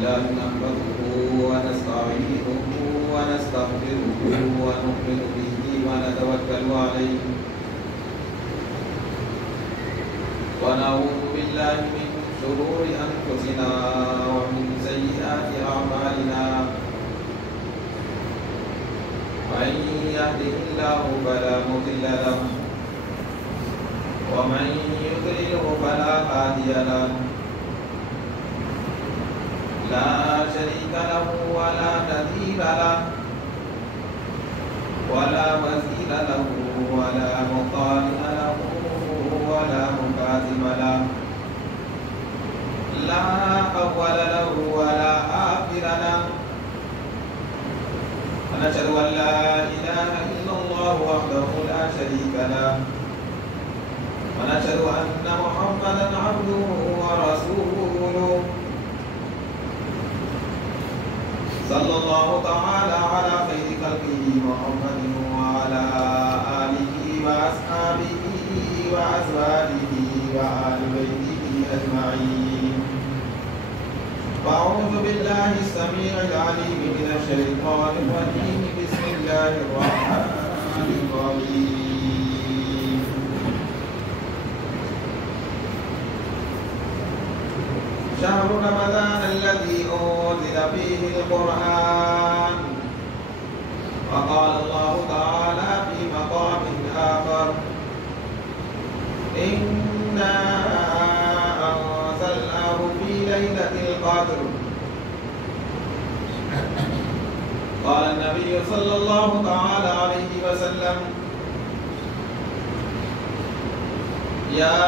لله نحمده ونستعينه ونستغفره ونؤمن به ونتوكل عليه ونعوذ بالله من شرور أنفسنا ومن سيئات أعمالنا من يهده الله فلا مضل له ومن يضلله فلا هادي له لا شريك له ولا نظير له ولا وزير له ولا مقارن له ولا مكاتب له لا أول له ولا آخر له ونشهد أن لا إله إلا الله وحده لا شريك له ونشهد أن محمدا عبده ورسوله صلى الله تعالى على خير خلقه محمد وعلى آله وأصحابه وأزواجه وآل بيته أجمعين. أعوذ بالله السميع العليم من الشيطان الرجيم. بسم الله الرحمن الرحيم. شهر رمضان الذي أنزل فيه القرآن. وقال الله تعالى في مقام آخر: إنا أنزلناه في ليلة القدر. قال النبي صلى الله تعالى عليه وسلم: يا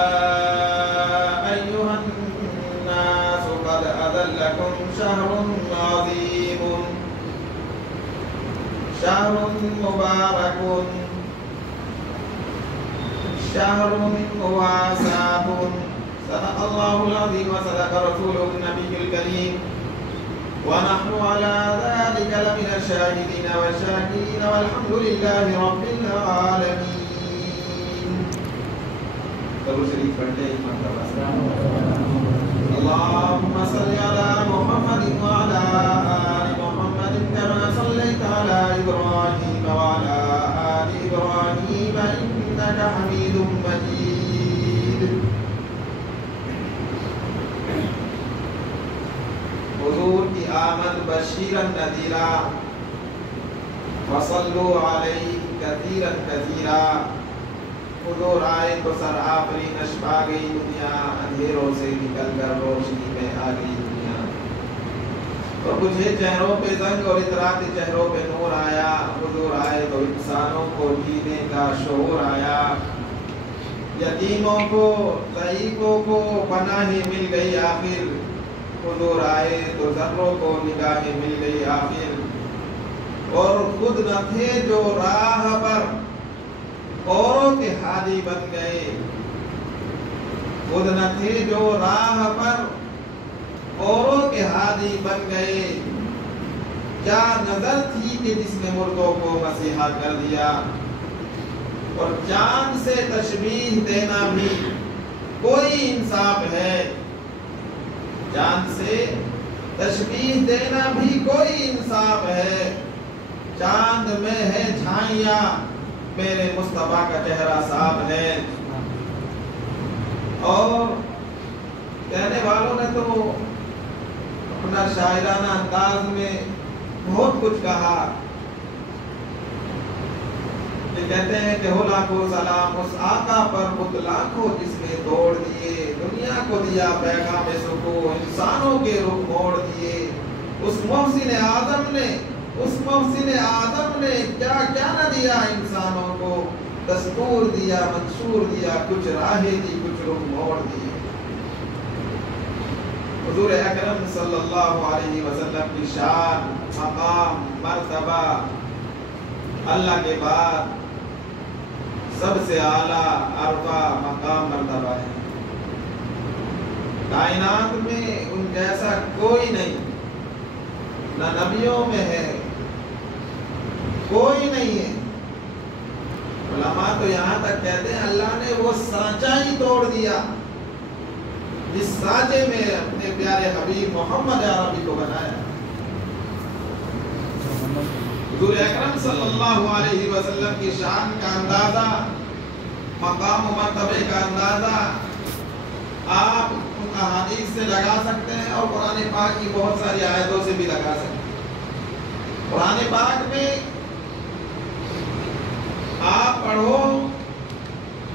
أيها الناس قد أذلكم شهر عظيم شهر مبارك شهر واسع. صدق الله العظيم وصدق رسوله النبي الكريم ونحن على ذلك لمن الشاهدين والشاكرين والحمد لله رب العالمين. درود شریف پڑھتے ہیں اللهم صل على محمد وعلى آل محمد كما صليت على إبراهيم وعلى آل إبراهيم إنك حميد مجيد. حضور کی آمد بشیرا نذیرا وصلوا علیہ کثیرا کثیرا. حضور آئے تو سر آفری نشب آ گئی دنیا، اندھیروں سے نکل کر روشنی میں آ گئی دنیا. تو بجھے چہروں پہ زنگ اور اطراط چہروں پہ نور آیا. حضور آئے تو انسانوں کو جینے کا شعور آیا. یتیموں کو ضعیفوں کو پناہ مل گئی آخر. حضور آئے تو ذروں کو نگاہ مل گئی آخر. اور خود نہ تھے جو راہ پر اوروں کے ہادی بن گئے. خود نہ تھے جو راہ پر اوروں کے ہادی بن گئے. کیا نظر تھی کہ جس نے مردوں کو مسیحا کر دیا. اور چاند سے تشبیہ دینا بھی کوئی انصاف ہے. چاند سے تشبیہ دینا بھی کوئی انصاف ہے. چاند میں ہے جھائیاں، میرے مصطفیٰ کا چہرہ صاف ہے. اور کہنے والوں نے تو اپنا شاعرانہ انداز میں بہت کچھ کہا. یہ کہتے ہیں کہ ہو لاکھوں سلام اس آقا پر بتلا کو جس نے توڑ دیے. دنیا کو دیا پیغام سکون، انسانوں کے رخ موڑ دیے. اس محسن آدم نے کیا کیا نہ دیا انسانوں کو. دستور دیا، منشور دیا، کچھ راہیں دی، کچھ رخ موڑ دیے. حضور اکرم صلی اللہ علیہ وسلم کی شان، مقام، مرتبہ اللہ کے بعد سب سے اعلیٰ ارفع مقام مرتبہ ہے. کائنات میں ان جیسا کوئی نہیں، نہ نبیوں میں ہے، کوئی نہیں ہے. علماء تو یہاں تک کہتے ہیں اللہ نے وہ سانچہ ہی توڑ دیا. جس سانچے میں اپنے پیارے حبیب محمد عربی کو بنایا. حضور اکرم صلی اللہ علیہ وسلم کی شان کا اندازہ، مقام و مرتبے کا اندازہ آپ ان احادیث سے لگا سکتے ہیں اور قرآن پاک کی بہت ساری آیتوں سے بھی لگا سکتے ہیں. قرآن پاک میں آپ پڑھو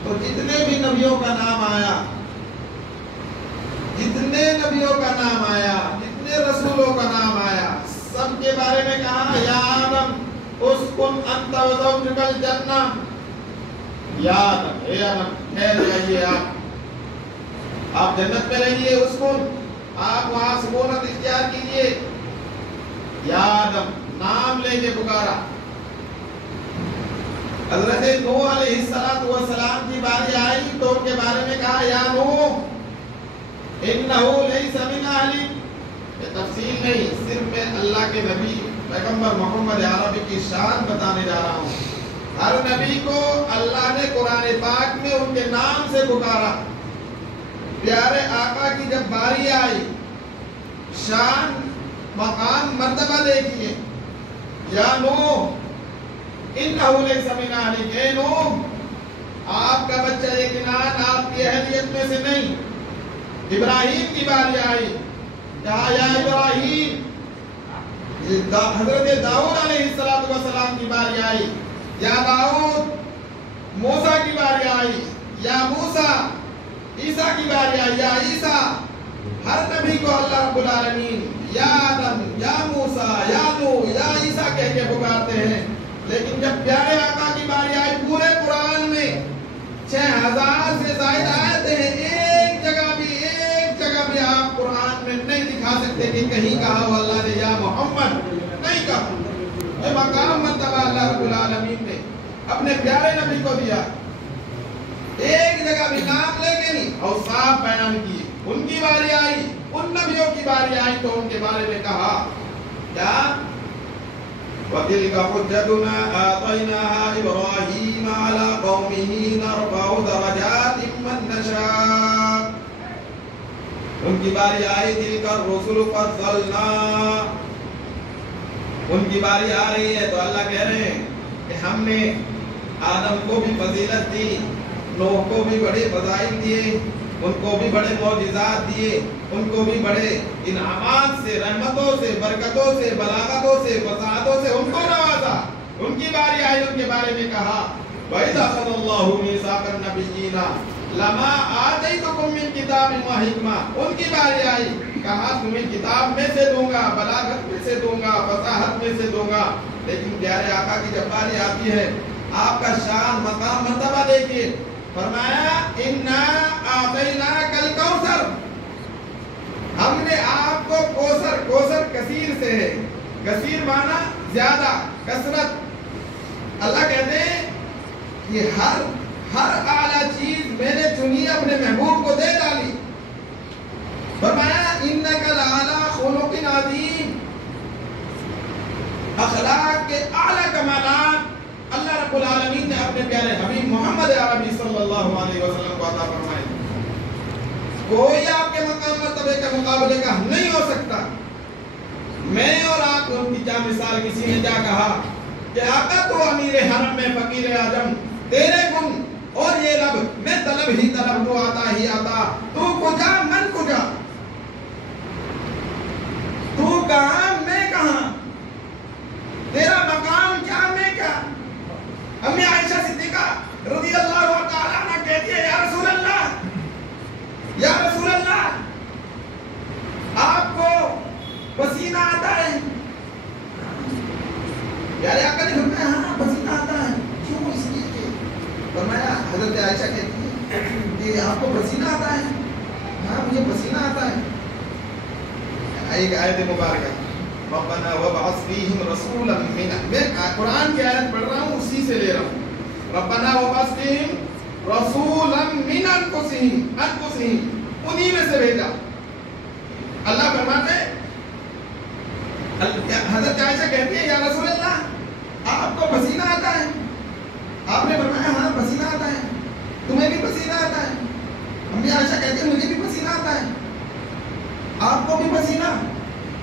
تو جتنے بھی نبیوں کا نام آیا، جتنے نبیوں کا نام آیا، جتنے رسولوں کا نام آیا، سب کے بارے میں کہا یا آدم اسکن انت و زوجک الجنہ. یا آدم، اے آدم ٹھہر جائیے، آپ جنت میں رہیے، اسکن، آپ وہاں سکونت اختیار کیجیے. یا آدم نام لے کے پکارا. حضرت نوح علیہ السلام کی باری آئی تو ان کے بارے میں کہا یا نوح انہو لیس من اہلک. یہ تفصیل نہیں، صرف میں اللہ کے نبی پیغمبر محمد عربی کی شان بتانے جا رہا ہوں. ہر نبی کو اللہ نے قرآن پاک میں ان کے نام سے پکارا. پیارے آقا کی جب باری آئی، شان، مقام، مرتبہ دیکھیے. یا نوح انہو لیس من اہلک، اے نوح آپ کا بچہ کنعان آپ کی اہلیت میں سے نہیں. ابراہیم کی باری آئی، کہا یا ابراہیم. حضرت داؤد علیہ السلام کی باری آئی، یا داؤد. موسیٰ کی باری آئی، یا موسیٰ. عیسیٰ کی باری آئی، یا عیسیٰ. ہر نبی کو اللہ رب العالمین یا آدم، یا موسیٰ، یا نوح، یا عیسیٰ کہہ کے پکارتے ہیں. لیکن جب پیارے آقا کی باری آئی، پورے قرآن میں 6000 سے زائد آیتیں ہیں، ایک جگہ بھی آپ قرآن میں نہیں دکھا سکتے کہ کہیں کہا ہو اللہ نے یا محمد، نہیں کہا. یہ مقام مرتبہ اللہ رب العالمین نے اپنے پیارے نبی کو دیا. ایک جگہ بھی نام لے کے نہیں، اور صاف بیان کیے. ان کی باری آئی، ان نبیوں کی باری آئی تو ان کے بارے میں کہا کیا وَتِلْكَ حُجَّتُنَا آتَيْنَاهَا إِبْرَاهِيمَ عَلَىٰ قَوْمِهِ نَرْفَعُ دَرَجَاتٍ مَّن نَّشَاءُ. ان کی باری آئی تِلْكَ الرُّسُلُ فَضَّلْنَا. ان کی باری آ رہی ہے تو اللہ کہہ رہے ہیں کہ ہم نے آدم کو بھی فضیلت دی، نوح کو بھی بڑے فضائل دیے، ان کو بھی بڑے معجزات دیے، ان کو بھی بڑے انعامات سے، رحمتوں سے، برکتوں سے، بلاغتوں سے، فصاحتوں سے ان کو نوازا. ان کی باری آئی، ان کے بارے میں کہا وَإِذَا أَخَذَ اللَّهُ مِيثَاقَ النَّبِيِّينَ لَمَا آتَيْتُكُم مِّن كِتَابٍ وَحِكْمَةٍ. ان کی باری آئی، کہا تمہیں کتاب میں سے دوں گا، بلاغت میں سے دوں گا، فصاحت میں سے دوں گا. لیکن پیارے آقا کی جب باری آتی ہے، آپ کا شان، مقام، مرتبہ دیکھیے. فرمایا اِنَّا أَعْطَيْنَاكَ الْكَوْثَرَ. ہم نے آپ کو کوثر کثیر سے ہے، کثیر معنی زیادہ، کثرت. اللہ کہتے ہیں یہ ہر اعلیٰ چیز میں نے چنی، اپنے محبوب کو دے ڈالی. فرمایا اِنَّكَ لَعَلَىٰ خُلُقٍ عَظِيمٍ. اخلاق کے اعلیٰ کمالات اللہ رب العالمین نے اپنے پیارے حبیب محمد عربی صلی اللہ علیہ وسلم کو عطا فرمائے. کوئی آپ کے مقام مرتبے کے مقابلے کا نہیں ہو سکتا. میں اور آپ ان کی کیا مثال. کسی نے کیا کہا کہ آقا تو امیر حرم میں فقیر اعظم، تیرے گن اور یہ لب میں طلب ہی طلب، تو آتا ہی آتا، تو کجا من کجا، تو کہاں میں کہاں، تیرا مقام کیا میں کیا. امی عائشہ صدیقہ رضی اللہ تعالیٰ عنہ کہتی ہے یا رسول اللہ، یا رسول اللہ آپ کو پسینہ آتا ہے. پیارے آقا نے فرمایا ہاں پسینہ آتا ہے. کیوں؟ اس لیے کہ فرمایا حضرت عائشہ کہتی ہے کہ آپ کو پسینہ آتا ہے. ہاں مجھے پسینہ آتا ہے. ایک آیت مبارکہ ربنا وابعث فیہم رسولا منہم، میں قرآن کی آیت پڑھ رہا ہوں اسی سے لے رہا ہوں. ربنا وابعث فیہم رسولا من انفسہم، انہی میں سے بھیجا. اللہ فرماتے حضرت عائشہ کہتی ہے یا رسول اللہ آپ کو پسینہ آتا ہے. آپ نے فرمایا ہاں پسینہ آتا ہے. تمہیں بھی پسینہ آتا ہے. امی عائشہ کہتی ہے مجھے بھی پسینہ آتا ہے. آپ کو بھی پسینہ،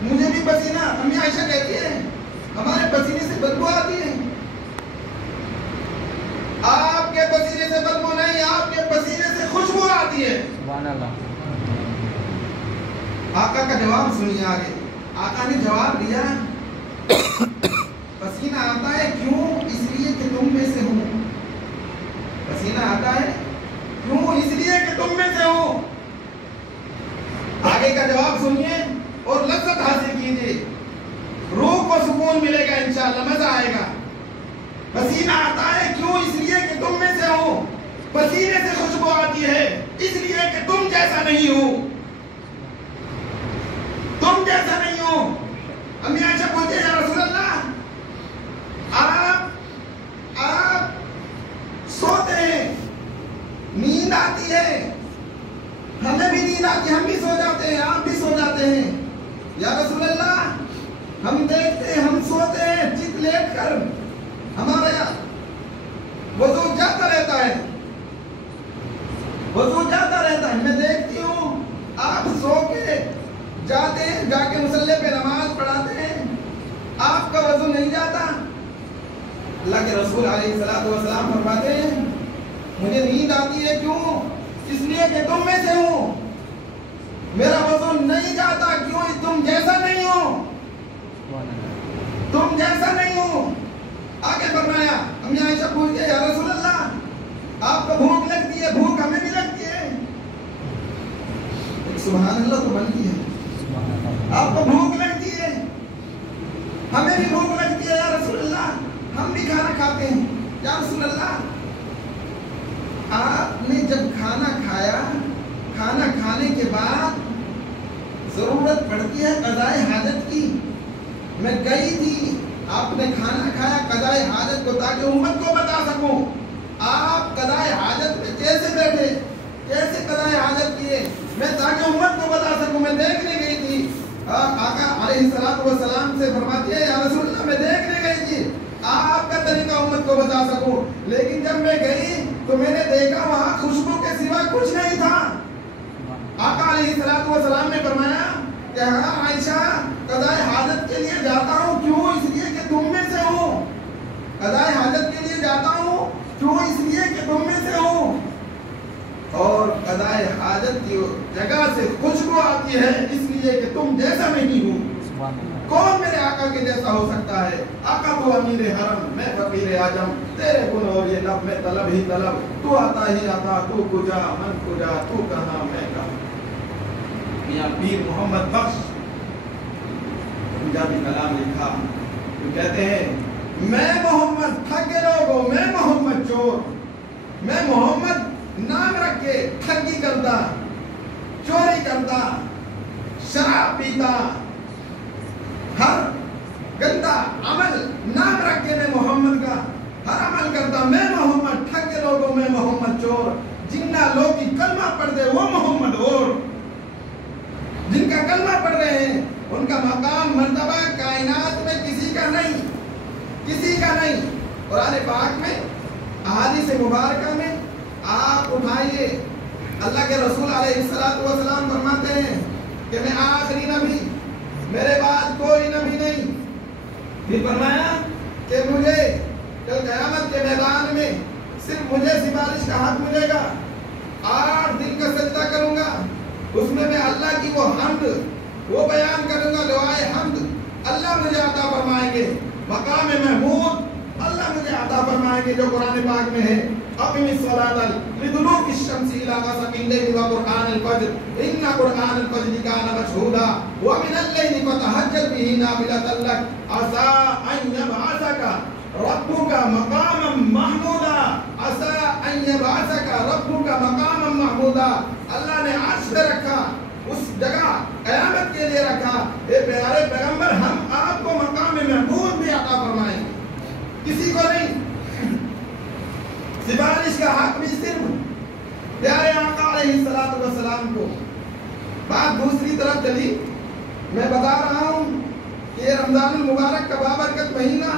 مجھے بھی پسینہ. امی عائشہ کہتی ہے ہمارے پسینے سے بدبو آتی ہے. آپ کے پسینے سے بدبو نہیں، آپ کے پسینے سے خوشبو آتی ہے. سبحان اللہ. آقا کا جواب سنیے آگے. آقا نے جواب دیا پسینہ آتا ہے کیوں؟ اس لیے کہ تم میں سے ہوں. پسینہ آتا ہے کیوں؟ اس لیے کہ تم میں سے ہوں. آگے کا جواب سنیے اور لذت حاصل کیجیے، روح کو سکون ملے گا، انشاءاللہ مزہ آئے گا. پسینہ آتا ہے کیوں؟ اس لیے کہ تم میں سے ہو. پسینے سے خوشبو آتی ہے اس لیے کہ تم جیسا نہیں ہو، تم جیسا نہیں ہو. امی عائشہ پوچھے یا رسول اللہ آپ سوتے ہیں، نیند آتی ہے، ہمیں بھی نیند آتی ہے، ہم بھی سو جاتے ہیں، آپ بھی سو جاتے ہیں. یا رسول اللہ ہم دیکھتے ہیں، ہم سوتے ہیں چت لیٹ کر، ہمارا وضو جاتا رہتا ہے، وضو جاتا رہتا ہے. میں دیکھتی ہوں آپ سو کے جاتے ہیں، جا کے مصلی پہ نماز پڑھاتے ہیں، آپ کا وضو نہیں جاتا. اللہ کے رسول علیہ السلام فرماتے ہیں مجھے نیند آتی ہے کیوں؟ اس لیے کہ تم میں سے ہوں. میرا وضو نہیں جاتا کیوں؟ تم جیسا نہیں ہو، تم جیسا نہیں ہو. آگے فرمایا امی عائشہ پوچھتی ہے یا رسول اللہ آپ کو بھوک لگتی ہے؟ بھوک ہمیں بھی لگتی ہے. سبحان اللہ تو بنتی ہے. آپ کو بھوک لگتی ہے، ہمیں بھی بھوک لگتی ہے. یا رسول اللہ ہم بھی کھانا کھاتے ہیں. یا رسول اللہ آپ نے جب کھانا کھایا، کھانا کھانے کے بعد ضرورت پڑتی ہے قضائے حاجت کی. میں گئی تھی، آپ نے کھانا کھایا قضائے حاجت کو تاکہ امت کو بتا سکوں. آپ قضائے حاجت میں کیسے بیٹھے، کیسے قضائے حاجت کیے، میں تاکہ امت کو بتا سکوں. میں دیکھنے گئی تھی. آقا علیہ السلام سے فرماتی ہے یا رسول اللہ میں دیکھنے گئی تھی آپ کا طریقہ امت کو بتا سکوں، لیکن جب میں گئی تو میں نے دیکھا وہاں خوشبو کے سوا کچھ نہیں تھا. آقا علیہ السلام نے فرمایا کہ ہاں عائشہ قضائے حاجت کے لیے جاتا ہوں کیوں؟ اس لیے کہ تم میں سے ہوں. قضائے حاجت کے لیے جاتا ہوں کیوں؟ اس لیے کہ تم میں سے ہوں. اور قضائے حاجت کی جگہ سے خوشبو آتی ہے اس لیے کہ تم جیسا نہیں ہوں. کون میرے آقا کے جیسا ہو سکتا ہے؟ آقا تو امیر حرم، میں فقیر اعظم، تیرے کن اور یہ لب میں طلب ہی طلب، تو آتا ہی آتا، تو کجا من کجا، تو کہاں میں کہاں. میاں پیر محمد بخش پنجابی کلام لکھا تو کہتے ہیں میں محمد ٹھگے لوگوں، میں محمد چور، میں محمد نام رکھ کے ٹھگی کرتا، چوری کرتا، شراب پیتا، ہر گندا عمل نام رکھ کے میں محمد کا ہر عمل کرتا. میں محمد ٹھگے لوگوں، میں محمد چور. جنہ لوگ کی کلمہ پڑھ دے وہ محمد، اور جن کا کلمہ پڑھ رہے ہیں ان کا مقام مرتبہ کائنات میں کسی کا نہیں، کسی کا نہیں. قرآن پاک میں احادیث مبارکہ میں آپ اٹھائیے، اللہ کے رسول علیہ السلام فرماتے ہیں کہ میں آخری نبی، میرے بعد کوئی نبی نہیں. پھر فرمایا کہ مجھے کل قیامت کے میدان میں صرف مجھے سفارش کا حق ملے گا. 8 دن کا سجدہ کروں گا، اس میں اللہ کی وہ حمد وہ بیان کروں گا، دعائے حمد اللہ مجھے عطا فرمائیں گے. مقام محمود اللہ مجھے عطا فرمائیں گے جو قرآن پاک میں ہے. اقم الصلاۃ لدلوک الشمس الى غسق الليل وقرآن الفجر ان قرآن الفجر كان مشهودا ومن الليل فتهجد به نافلة لك عسى ان يبعثك ربك مقاما محمودا، عسى ان يبعثك ربك مقاما محمودا. اللہ نے عرش پہ رکھا، اس جگہ قیامت کے لیے رکھا. اے پیارے پیغمبر ہم آپ کو مقام محمود بھی عطا فرمائیں گے، کسی کو نہیں. سفارش کا حق بھی صرف پیارے آقا علیہ السلام کو. بات دوسری طرف چلی، میں بتا رہا ہوں کہ یہ رمضان المبارک کا بابرکت مہینہ،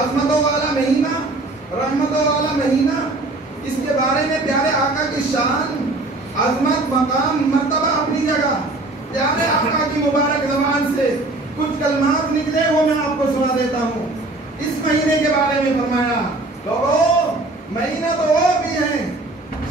عظمتوں والا مہینہ، رحمتوں والا مہینہ، اس کے بارے میں پیارے آقا کی شان، عظمت، مقام، مرتبہ اپنی جگہ. پیارے نکلے وہ میں آپ کو سنا دیتا ہوں. اس مہینے کے بارے میں فرمایا لوگوں مہینہ تو اور بھی ہیں,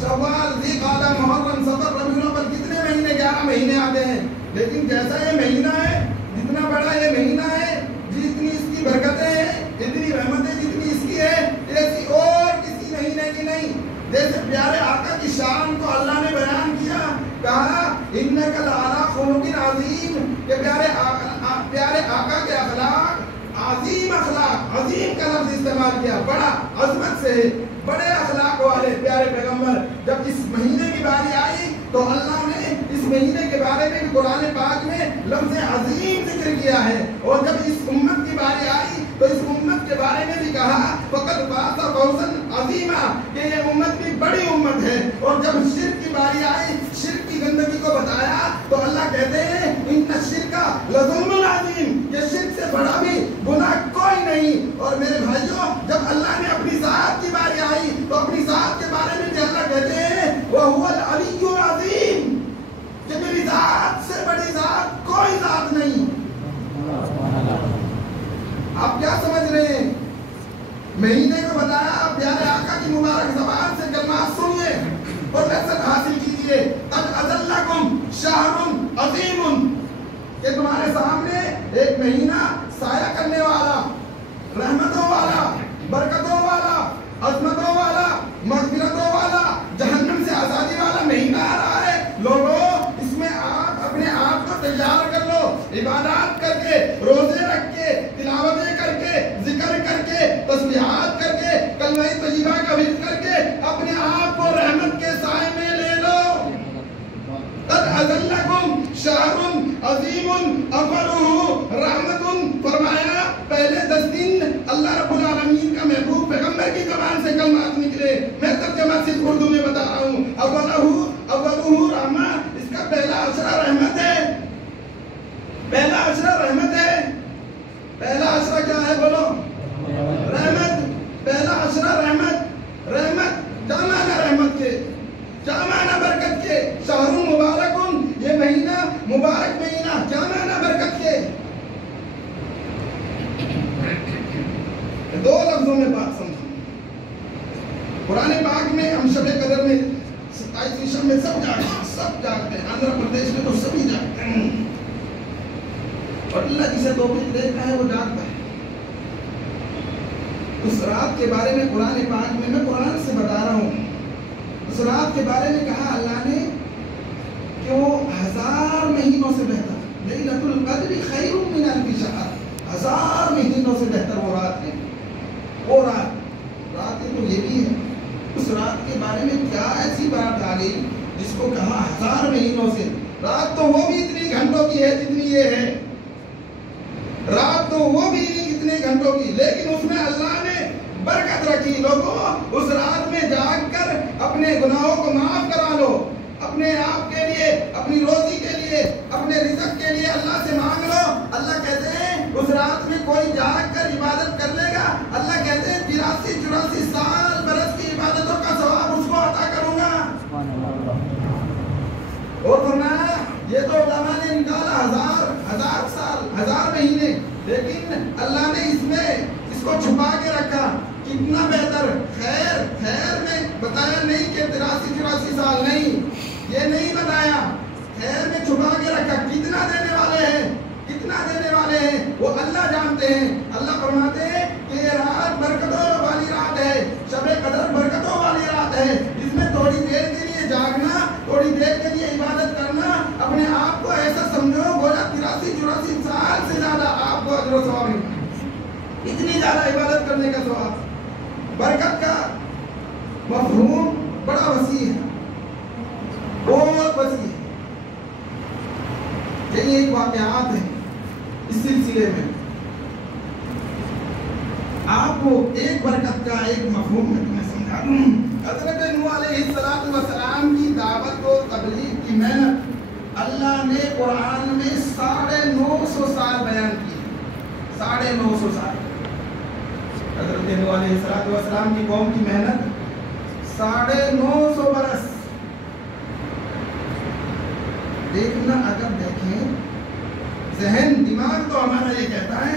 شوال, ذوالقعدہ, محرم, صفر, ربیع الاول, کتنے مہینے, 11 مہینے آتے ہیں. لیکن جیسا یہ مہینہ ہے, جتنا بڑا یہ مہینہ ہے, جتنی اس کی برکتیں ہیں, اتنی رحمتیں جتنی اس کی ہے, ایسی اور کسی مہینے کی نہیں. جیسے پیارے آقا کی شان کو اللہ نے بیان کیا, کہا انک لعلی خلق عظیم, کہ پیارے آقا کے اخلاق عظیم اخلاق, عظیم کا لفظ استعمال کیا, بڑا عظمت سے, بڑے اخلاق والے پیارے پیغمبر. جب اس مہینے کی باری آئی تو اللہ نے اس مہینے کے بارے میں بھی قرآن پاک میں لفظ عظیم ذکر کیا ہے. اور جب اس امت کی باری آئی تو اس امت کے بارے میں بھی کہا فقط فاز فوزا عظیما, کہ یہ امت بھی بڑی امت ہے. اور جب شرک کی باری آئی, شرک کی گندگی کو بتایا تو اللہ کہتے ہیں ان الشرک لظلم عظیم, یہ شرک سے بڑا بھی گناہ کوئی نہیں. اور میرے بھائیوں, جب اللہ نے اپنی ذات کی باری آئی تو اپنی ذات کے بارے میں بھی اللہ کہتے ہیں وَهُوَ الْعَلِيُّ الْعَظِيمُ, کہ میری ذات سے بڑی ذات کوئی ذات نہیں. آپ کیا سمجھ رہے ہیں؟ مہینے کو بتایا, پیارے آقا کی مبارک زبان سے کلمات سنیے اور لذت حاصل کیجیے. قد اذلکم شہر عظیم, کہ تمہارے سامنے ایک مہینہ سایہ کرنے والا, رحمتوں والا, برکتوں والا, عظمتوں والا, مغفرتوں والا, جہنم سے آزادی والا مہینہ آ رہا ہے. لوگوں اس میں آپ اپنے آپ کو تیار کر لو, عبادات کر کے, روزے رکھ کے, تلاوتیں کر کے, ذکر کر کے, تسبیحات کر کے, کلمہ طیبہ کا ورد کر کے اپنے آپ کو رحمت کے سائے میں لے لو. قد اذلکم شہر عظیم اولہ رحمت, فرمایا پہلے 10 دن اللہ رب العالمین کا محبوب پیغمبر کی زبان سے کلمات نکلے. میں ترجمہ صرف اردو میں بتا رہا ہوں. اولہ رحمہ, اس کا پہلا عشرہ رحمت ہے, پہلا عشرہ رحمت ہے. پہلا عشرہ کیا ہے بولو؟ رحمت. پہلا عشرہ رحمت. رحمت کیا معنی رحمت کے, کیا معنی برکت کے؟ شہر مبارکن, یہ مہینہ مبارک مہینہ, کیا معنی برکت کے؟ دو لفظوں میں بات سمجھو. قرآن پاک میں ہم شب قدر میں 27 شب میں سب جاگتے ہیں. آندھرا پردیش میں تو سبھی جاگتے ہیں, اور اللہ جسے توفیق دیتا ہے وہ جاگتا ہے. اس رات کے بارے میں قرآن پاک میں قرآن سے بتا رہا ہوں, اس رات کے بارے میں کہا اللہ نے کہ وہ 1000 مہینوں سے بہتر, لیلۃ القدر خیر من الف شہر, 1000 مہینوں سے بہتر وہ رات ہے. وہ رات تو یہ بھی ہے. اس رات کے بارے میں کیا ایسی بات آ گئی جس کو کہا 1000 مہینوں سے. رات تو وہ بھی اتنی گھنٹوں کی ہے جتنی یہ ہے, رات تو وہ بھی اتنے گھنٹوں کی, لیکن اس میں اللہ نے برکت رکھی. لوگوں اس رات میں جاگ کر اپنے گناہوں کو معاف کرا لو, اپنے آپ کے لیے, اپنی روزی کے لیے, اپنے رزق کے لیے اللہ سے مانگ لو. اللہ کہتے ہیں اس رات میں کوئی جاگ کر عبادت کر لے گا, اللہ کہتے ہیں 83-84 سال برس کی عبادتوں کا ثواب اس کو عطا کروں گا. اور فرمایا یہ تو علماء نے نکالا 1000 سال, 1000 مہینے, لیکن اللہ نے اس میں اس کو چھپا کے رکھا. کتنا بہتر خیر میں بتایا نہیں کہ 83-84 سال نہیں, یہ نہیں بتایا. خیر میں چھپا کے رکھا. کتنا دینے والے ہیں, کتنا دینے والے ہیں وہ اللہ جانتے ہیں. اللہ فرماتے ہیں کہ یہ رات برکتوں والی رات ہے, شب قدر برکتوں والی رات ہے. اس میں تھوڑی دیر کے لیے جاگنا, تھوڑی دیر کے لیے عبادت کرنا, اپنے آپ کو ایسا سمجھو گویا 83-84 سال سے زیادہ آپ کو اجر و ثواب ملتا ہے. اتنی زیادہ عبادت کرنے کا ثواب. برکت کا مفہوم بڑا وسیع ہے, بہت وسیع ہے. یہی ایک واقعات ہے اس سلسلے میں. آپ کو ایک برکت کا ایک مفہوم میں تمہیں سمجھا دوں. حضرت نوح علیہ السلام کی دعوت و تبلیغ کی محنت اللہ نے قرآن میں 950 سال بیان کی. 950 سال. حضرت نوح علیہ السلام کی قوم کی محنت 950 برس. دیکھنا, اگر دیکھیں ذہن دماغ تو ہمارا یہ کہتا ہے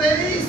23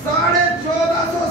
1450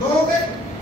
2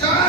4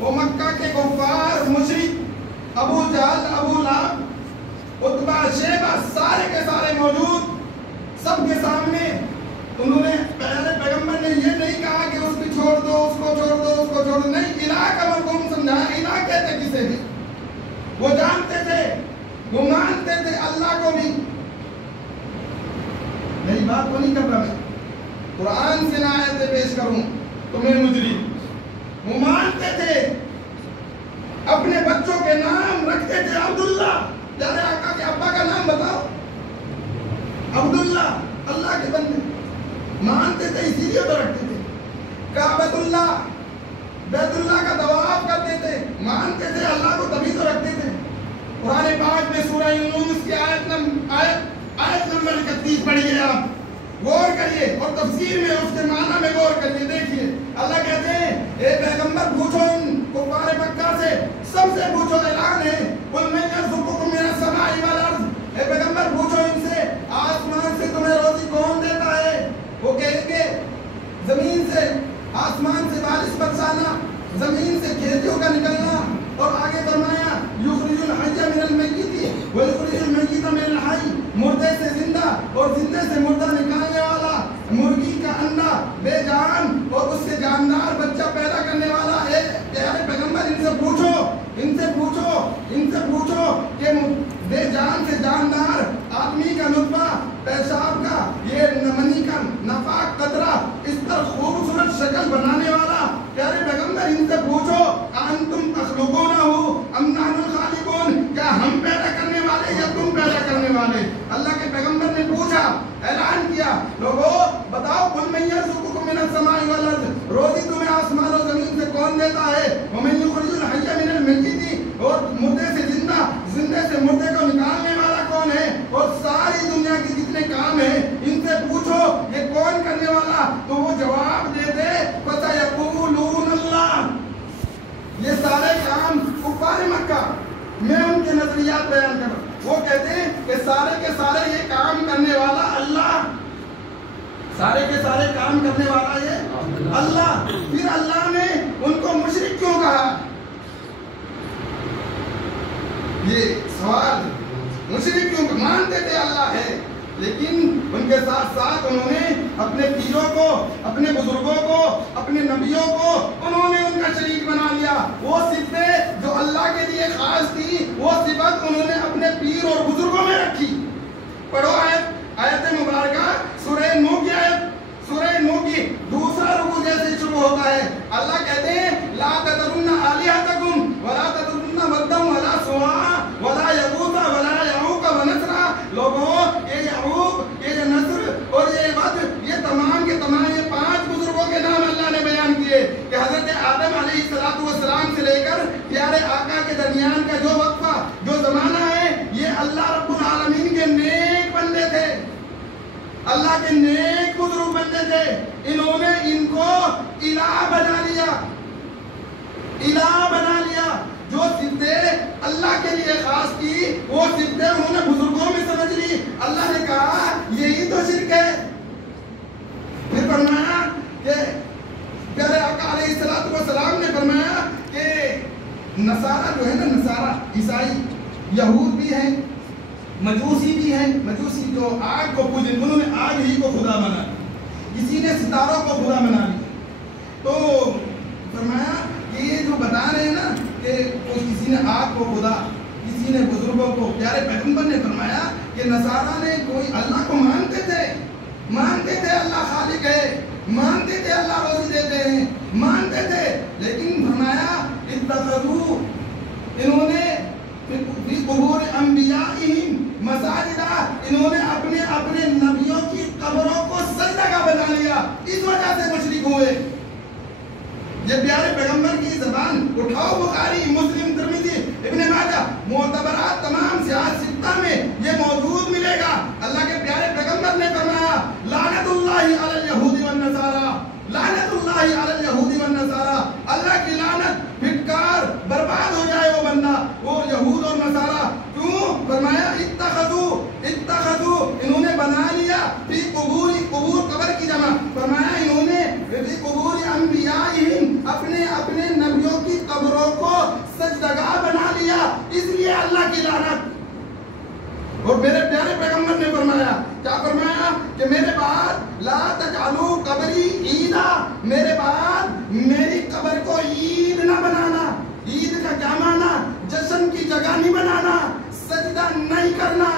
وہ مکہ کے کفار مشرک ابو جہل ابو لہب عتبہ شیبہ سارے کے سارے موجود، سب کے سامنے انہوں نے پہلے پیغمبر نے یہ نہیں کہا کہ اس کو چھوڑ دو، اس کو چھوڑ دو، اس کو چھوڑ دو، نہیں، الہ کا مفہوم سمجھایا۔ الہ کہتے کسے بھی، وہ جانتے تھے، وہ مانتے تھے اللہ کو بھی۔ نئی بات تو نہیں کر رہا میں، قرآن سے نہ آیتیں پیش کروں تمہیں مجرم۔ وہ مانتے تھے، اپنے بچوں کے نام رکھتے تھے عبداللہ، پیارے آقا کے ابا کا نام بتاؤ، عبداللہ، اللہ کے بندے، مانتے تھے اسی لیے تو رکھتے تھے۔ کعبۃ اللہ، بیت اللہ کا طواف کرتے تھے، مانتے تھے اللہ کو تبھی تو رکھتے تھے۔ قرآن پاک میں سورہ یونس کی آیت نمبر 31 پڑھیے، آپ غور کریے اور تفسیر میں اس کے معنی میں غور کریے، دیکھیے اللہ کہتے ہیں اے پیغمبر پوچھو ان کفار مکہ سے، سب سے پوچھو، اعلان ہے، قل من یرزقکم من السماء والارض، اے پیغمبر پوچھو ان سے آسمان سے تمہیں روزی کون دیتا ہے؟ وہ کہیں گے زمین سے، آسمان سے بارش برسانا، زمین سے کھیتیوں کا نکلنا، اور آگے فرمایا یخرج الحی من المیت ویخرج المیت من الحی، مردے سے زندہ اور زندے سے مردہ نکالنے والا، مرغی کا انڈا بے جان اور اس سے جاندار بچہ پیدا کرنے والا ہے۔ پیارے پیغمبر ان سے پوچھو، ان سے پوچھو، ان سے پوچھو کہ بے جان سے جاندار آدمی کا نطفہ، پیشاب کا یہ منی کا ناپاک قطرہ، اس پر خوبصورت شکل بنانے والا، پیارے پیغمبر ان سے پوچھو انتم تخلقونہ ام نحن الخالقون، کیا ہم پیدا کرنے والے یا تم پیدا کرنے والے؟ اللہ کے پیغمبر نے پوچھا، اعلان کیا، لوگوں بتاؤ قل من یرزقکم من السماء والارض، روزی تمہیں آسمان و زمین سے کون دیتا ہے؟ ومن یخرج الحی من المیت، اور مردے سے زندہ، زندے سے مردے کو نکالنے والا کون ہے؟ اور ساری دنیا کے جتنے کام ہیں ان سے پوچھو یہ کون کرنے والا؟ تو وہ جواب دے دے فَسَيَقُولُونَ اللَّهُ، یہ سارے کام کفار مکہ، میں ان کے نظریات بیان کر رہا ہوں، وہ کہتے ہیں کہ سارے کے سارے یہ کام کرنے والا اللہ، سارے کے سارے کام کرنے والا یہ اللہ۔ پھر اللہ نے ان کو مشرک کیوں کہا؟ یہ سوال، مشرک کیوں؟ مانتے تھے اللہ ہے، لیکن ان کے ساتھ ساتھ انہوں نے اپنے پیروں کو، اپنے بزرگوں کو، اپنے نبیوں کو انہوں نے ان کا شریک بنا لیا۔ وہ صفتیں جو اللہ کے لیے خاص تھی، وہ صفت انہوں نے اپنے پیر اور بزرگوں میں رکھی۔ پڑھو آیت مبارکہ سورہ نوح کی آیت، سورہ نوح کی دوسرا رکوع جیسے شروع ہوتا ہے، اللہ کہتے ہیں لا تذرن آلہتکم ولا تذرن ودا ولا سواع ولا یغوث ولا یعوق ونسرا۔ لوگوں یہ یعوق، یہ نصر اور یہ ود، یہ تمام کے تمام یہ 5 بزرگوں کے نام اللہ نے بیان کیے کہ حضرت آدم علیہ السلام سے لے کر پیارے آقا کے درمیان کا جو وقفہ، جو زمانہ ہے، یہ اللہ رب العالمین کے نیک بندے تھے، اللہ کے نیک بزرگ بندے تھے۔ انہوں نے ان کو الہ بنا لیا، الہ بنا لیا۔ جو صفتیں اللہ کے لیے خاص کی وہ صفتیں انہوں نے بزرگوں میں سمجھ لی۔ اللہ نے کہا یہی تو شرک ہے۔ پھر فرمایا کہ پیارے آقا علیہ السلام نے فرمایا کہ نصارہ جو ہے نا، نصارہ عیسائی، یہود بھی ہیں، مجوسی بھی ہیں، مجوسی جو آگ کو پوجیں، انہوں نے آگ ہی کو خدا بنا لیا، کسی نے ستاروں کو خدا بنا لیا۔ تو فرمایا کہ یہ جو بتا رہے ہیں نا کہ کسی نے آگ کو خدا، کسی نے بزرگوں کو، پیارے پیغمبر نے فرمایا کہ نصارہ نے کوئی اللہ کو مانتے تھے، مانتے تھے اللہ خالق ہے، مانتے تھے اللہ روزی دیتے ہیں، مانتے تھے، لیکن فرمایا اتخذوا، انہوں نے فی قبور انبیائہم مساجدہ، انہوں نے اپنے اپنے نبیوں کی قبروں کو سجدہ کا بنا لیا، اس وجہ سے مشرک ہوئے۔ یہ پیارے پیغمبر کی زبان اٹھاؤ، بخاری، مسلم، ترمذی، ابن ماجہ، معتبرات تمام سیاست ستہ میں یہ موجود ملے گا۔ اللہ کے پیارے پیغمبر نے فرمایا لعنت اللہ علی الیہود والنصارى، لعنت اللہ علی الیہود والنصارى، اللہ کی لعنت، پھٹکار، برباد ہو جائے وہ بندہ، وہ یہود اور نصارہ۔ کیوں؟ فرمایا اتخذوا، انہوں نے بنا لیا، فی قبور، قبور قبر کی جمع، فرمایا انہوں نے فی قبور انبیائہم، اپنے اپنے نبیوں کی قبروں اللہ کی لعنت. اور میرے پیارے پیغمبر نے فرمایا, کیا فرمایا کہ میرے بعد لا تجعلوا قبری عیدا, میرے بعد میری قبر کو عید نہ بنانا. عید کا کیا معنی؟ جشن کی جگہ نہیں بنانا, سجدہ نہیں کرنا.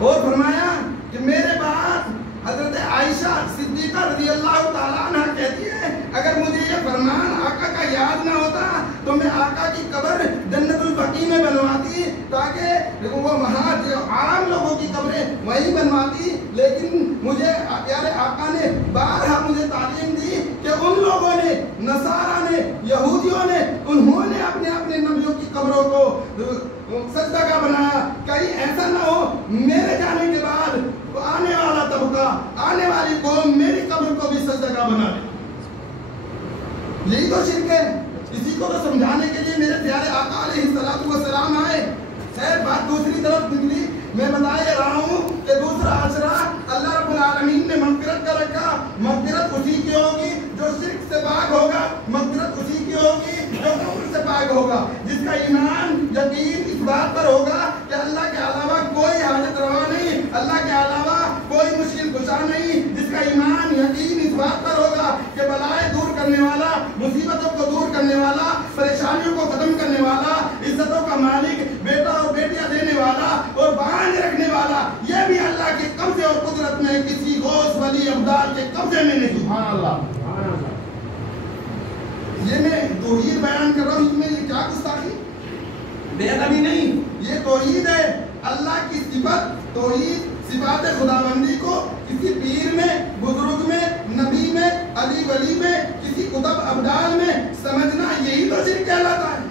اور فرمایا کہ میرے بعد حضرت عائشہ صدیقہ رضی اللہ تعالیٰ عنہ کہتی ہے, اگر مجھے یہ فرمان آقا کا یاد نہ ہوتا تو میں آقا کی قبر جنت البقیع میں بنواتی, تاکہ وہ وہاں جو عام لوگوں کی قبریں وہیں بنواتی. لیکن مجھے پیارے آقا نے بارہا مجھے تعلیم دی کہ ان لوگوں نے, نصارہ نے, یہودیوں نے, انہوں نے اپنے اپنے نبیوں کی قبروں کو سجدہ کا بنایا. کہیں ایسا نہ ہو میرے جانے کے بعد آنے والا طبقہ, آنے والی قوم میری قبر کو بھی سجدہ کا بنا لے. یہی تو شرک ہے. اسی کو تو سمجھانے کے لیے میرے پیارے آقا علیہ الصلوۃ والسلام آئے. خیر بات دوسری طرف نکلی. میں بتا یہ رہا ہوں کہ دوسرا عشرہ اللہ رب العالمین نے مغفرت کا رکھا. مغفرت اسی کی ہوگی جو شرک سے پاک ہوگا, مغفرت اسی کی ہوگی جو کفر سے پاک ہوگا, جس کا ایمان یقین اس بات پر ہوگا کہ اللہ کے علاوہ کوئی حاجت روا نہیں, اللہ کے علاوہ کوئی مشکل کشا نہیں, جس کا ایمان یقین اس بات پر ہوگا کہ بلائیں دور کرنے والا, مصیبتوں کو دور کرنے والا, پریشانیوں کو ختم کرنے والا, عزتوں کا مالک, بیٹا اور بیٹیاں دینے والا اور باندھ رکھنے والا, یہ بھی اللہ کے قبضے اور قدرت میں, کسی غوث ولی ابدال کے قبضے میں نہیں. سبحان اللہ. یہ میں توحید بیان کر رہا ہوں, اس میں یہ کیا گستاخی, بے ادبی نہیں, یہ توحید ہے. اللہ کی صفت, توحید صفات خداوندی کو کسی پیر میں, بزرگ میں, نبی میں, علی ولی میں, کسی قطب ابدال میں سمجھنا, یہی تو شرک کہلاتا ہے.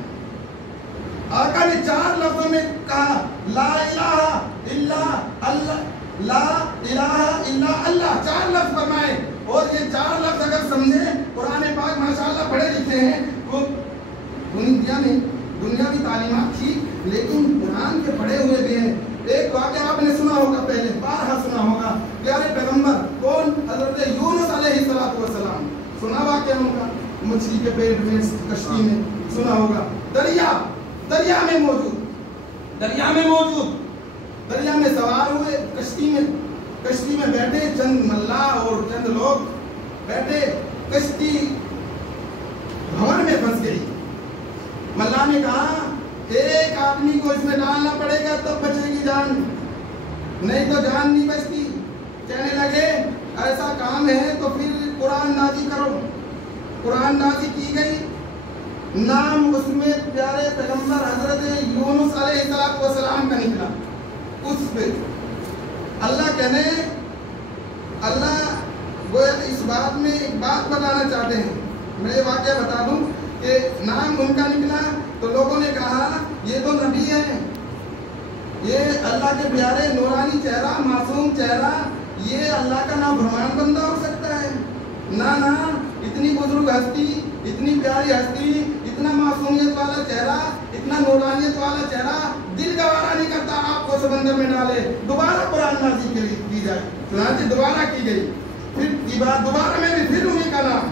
آقا نے 4 لفظوں میں کہا لا الہ الا اللہ, لا الہ الا اللہ, 4 لفظ فرمائے. اور یہ 4 لفظ اگر سمجھیں, قرآن پاک ماشاءاللہ پڑھے لکھے ہیں, وہ دنیاوی تعلیمات تھی لیکن قرآن کے پڑھے ہوئے بھی ہیں. ایک واقعہ آپ نے سنا ہوگا, پہلے بارہا سنا ہوگا. پیارے پیغمبر کون؟ حضرت یونس علیہ السلام. سنا واقعہ ان کا, مچھلی کے پیٹ میں, کشتی میں, سنا ہوگا. دریا میں موجود دریا میں سوار ہوئے, کشتی میں بیٹھے, چند ملاح اور چند لوگ بیٹھے, کشتی بھنور میں پھنس گئی. ملاح نے کہا ایک آدمی کو اس میں ڈالنا پڑے گا تب بچے گی جان, نہیں تو جان نہیں بچتی. کہنے لگے ایسا کام ہے تو پھر قرآن نازل کرو. قرآن نازل کی گئی. نام اس میں پیارے پیغمبر حضرت یونس علیہ السلام کا نکلا. اس پہ اللہ گویا اس بات میں ایک بات بتانا چاہتے ہیں. میں یہ واقعہ بتا دوں کہ نام ان کا نکلا تو لوگوں نے کہا یہ تو نبی ہے, یہ اللہ کے پیارے نورانی چہرہ, معصوم چہرہ, یہ اللہ کا نافرمان بندہ ہو سکتا ہے. نہ اتنی بزرگ ہستی, اتنی پیاری ہستی, اتنا معصومیت والا چہرہ, اتنا نورانیت والا چہرہ, دل گوارا نہیں کرتا آپ کو سمندر میں ڈالے. دوبارہ قرآن نازل کی جائے, چنانچہ دوبارہ کی گئی. پھر دوبارہ میں بھی پھر انہیں کا نام,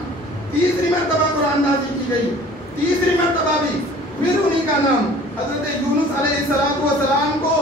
تیسری مرتبہ قرآن نازل کی گئی, تیسری مرتبہ بھی پھر انہیں کا نام. حضرت یونس علیہ السلام کو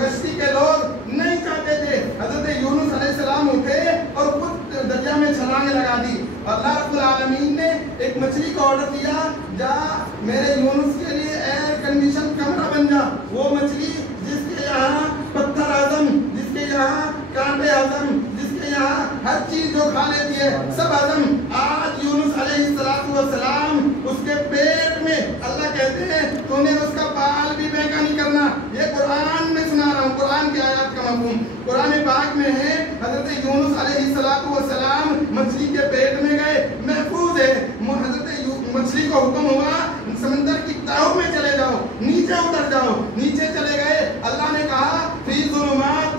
کشتی کے لوگ نہیں چاہتے تھے. حضرت یونس علیہ السلام اٹھے اور خود دریا میں چھلانگیں لگا دی. اللہ رب العالمین نے ایک مچھلی کو آرڈر دیا, جا میرے یونس کے لیے ایئر کنڈیشن کمرہ بن جا. وہ مچھلی جس کے یہاں پتھر ہضم, جس کے یہاں کانٹے ہضم, جس کے یہاں ہر چیز جو کھا لیتی ہے سب ہضم. آج یونس علیہ السلام اس کے پیٹ میں, اللہ کہتے ہیں تو نے اس کا بال بھی بینکا نہیں کرنا. یہ قرآن میں سنا رہا ہوں, قرآن کی آیات کا مفہوم قرآن پاک میں ہے. حضرت یونس علیہ السلام مچھلی کے پیٹ میں گئے, محفوظ ہے. حضرت مچھلی کو حکم ہوا سمندر کی تہوں میں چلے جاؤ, نیچے اتر جاؤ. نیچے چلے گئے. اللہ نے کہا فی ظلمات,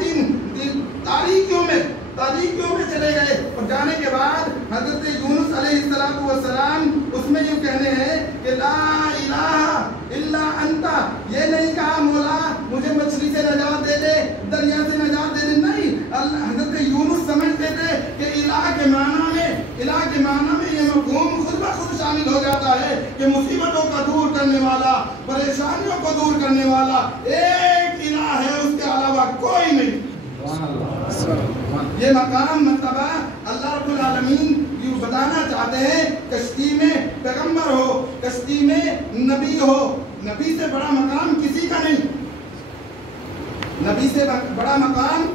تاریکیوں میں چلے گئے. اور جانے کے بعد حضرت یونس علیہ السلام اس میں یوں کہنے ہیں کہ لا الہ الا انت. یہ نہیں کہا مولا مجھے مچھلی سے نجات دے دے, دریا سے نجات دے دے, نہیں. حضرت یونس سمجھتے تھے کہ الہ کے معنی میں یہ مفہوم خود بخود شامل ہو جاتا ہے کہ مصیبتوں کا دور کرنے والا، پریشانیوں کو دور کرنے والا ایک الہ ہے، اس کے علاوہ کوئی نہیں۔ یہ مقام مرتبہ اللہ رب العالمین یہ بتانا چاہتے ہیں، کشتی میں پیغمبر ہو، کشتی میں نبی ہو، نبی سے بڑا مقام کسی کا نہیں، نبی سے بڑا مقام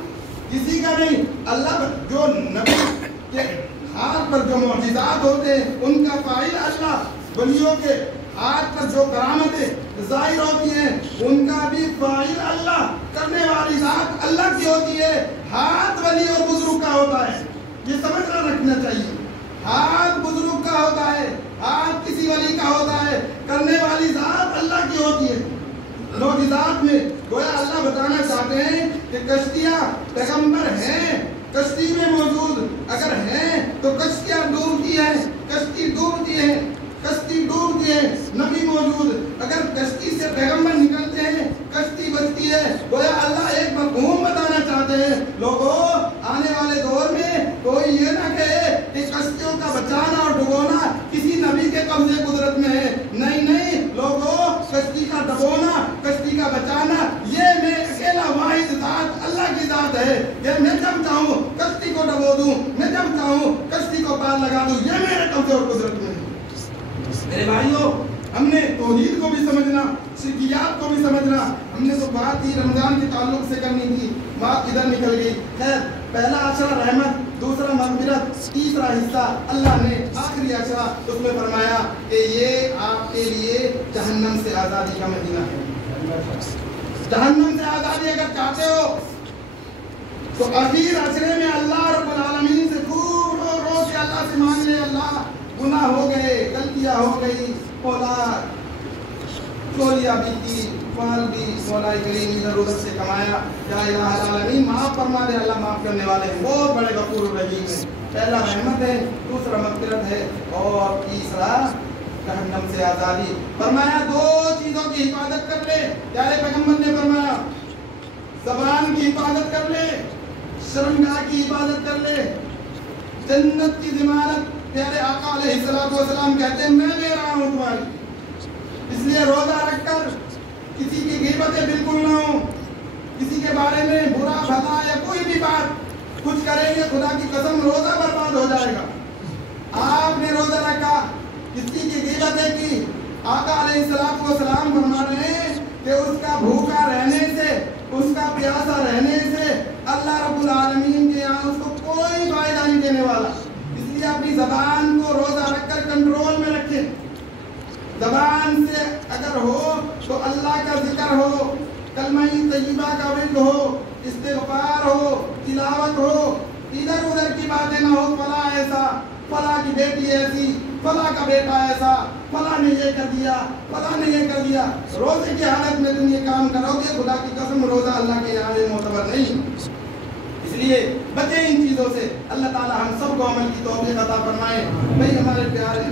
کسی کا نہیں۔ اللہ جو نبی کے ہاتھ پر جو معجزات ہوتے ہیں ان کا فاعل اللہ، ولیوں کے ہاتھ پر جو کرامتیں ظاہر ہوتی ہیں ان کا بھی فاعل اللہ، کرنے والی ذات اللہ کی ہوتی ہے۔ ہاتھ ولی اور بزرگ کا ہوتا ہے، یہ سمجھنا رکھنا چاہیے۔ ہاتھ بزرگ کا ہوتا ہے، ہاتھ کسی ولی کا ہوتا ہے، کرنے والی ذات اللہ کی ہوتی ہے۔ معجزات میں گویا اللہ بتانا چاہتے ہیں کہ کشتیاں پیغمبر ہیں، کشتی میں موجود اگر ہیں تو کشتیاں ڈوبتی ہیں، کشتی ڈوبتی ہے، کشتی ڈوبتی ہے، نبی موجود اگر کشتی سے پیغمبر نکلتے ہیں کشتی بچتی ہے۔ گویا اللہ ایک مفہوم بتانا چاہتے ہیں، لوگوں آنے والے دور میں کوئی یہ نہ کہے کہ کشتیوں کا بچانا اور ڈبونا کسی نبی کے قبضے قدرت میں ہے۔ نہیں لوگوں، کشتی کا ڈبونا، کشتی کا بچانا یہ میں اکیلا واحد ذات اللہ کی ذات ہے۔ یہ میں جب چاہوں کشتی کو ڈبو دوں، میں جب چاہوں کشتی کو پار لگا دوں، یہ میرے قبضے اور قدرت میں ہے۔ میرے بھائیوں، ہم نے توحید کو بھی سمجھنا، شرکیات کو بھی سمجھنا۔ ہم نے تو بات ہی رمضان کے تعلق سے کرنی تھی، بات ادھر نکل گئی۔ خیر، پہلا عشرہ رحمت، دوسرا مغفرت، تیسرا حصہ اللہ نے آخری عشرہ اس میں فرمایا کہ یہ آپ کے لیے جہنم سے آزادی کا مہینہ ہے۔ جہنم سے آزادی اگر چاہتے ہو تو اخیر عشرے میں اللہ رب العالمین سے خوب رو رو کے اللہ سے مانگ لے، اللہ گناہ ہو گئے، غلطیاں ہو گئی، اولاد چوریاں بھی کی، مال بھی مولا کریم ادھر ادھر سے کمایا، یا الہ العالمین معاف فرما دے۔ اللہ معاف کرنے والے ہیں، بہت بڑے غفور الرحیم ہیں۔ پہلا رحمت ہے، دوسرا مغفرت ہے، اور تیسرا جہنم سے آزادی۔ فرمایا دو چیزوں کی حفاظت کر لے، پیارے پیغمبر نے فرمایا زبان کی حفاظت کر لے، شرمگاہ کی حفاظت کر لے، جنت کی ضمانت پیارے آقا علیہ السلام کہتے ہیں میں لے رہا ہوں تمہاری۔ اس لیے روزہ رکھ کر کسی کی غیبتیں بالکل نہ ہوں، کسی کے بارے میں برا بھلا یا کوئی بھی بات کچھ کریں گے خدا کی قسم روزہ برباد ہو جائے گا۔ آپ نے روزہ رکھا، کسی کی غیبتیں کی، آقا علیہ السلام فرما رہے ہیں کہ اس کا بھوکا رہنے سے، اس کا پیاسا رہنے سے اللہ رب العالمین کے یہاں اس کو کوئی فائدہ نہیں دینے والا۔ اس لیے اپنی زبان کو روزہ رکھ کر کنٹرول میں رکھیں۔ زبان سے اگر ہو تو اللہ کا ذکر ہو، کلمہ طیبہ کا ورد ہو، استغفار ہو، تلاوت ہو، ادھر ادھر کی باتیں نہ ہو، فلاں ایسا، فلاں کی بیٹی ایسی، فلاں کا بیٹا ایسا، فلاں نے یہ کر دیا، فلاں نے یہ کر دیا۔ روزے کی حالت میں تم یہ کام کرو گے خدا کی قسم روزہ اللہ کے یہاں معتبر نہیں۔ اس لیے بچیں ان چیزوں سے۔ اللہ تعالی ہم سب کو عمل کی توفیق عطا فرمائے۔ بھائی ہمارے پیارے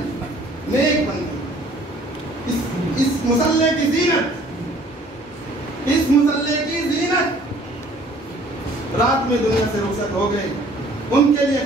نیک بندے، اس مصلے کی زینت، اس مصلے کی زینت رات میں دنیا سے رخصت ہو گئے، ان کے لیے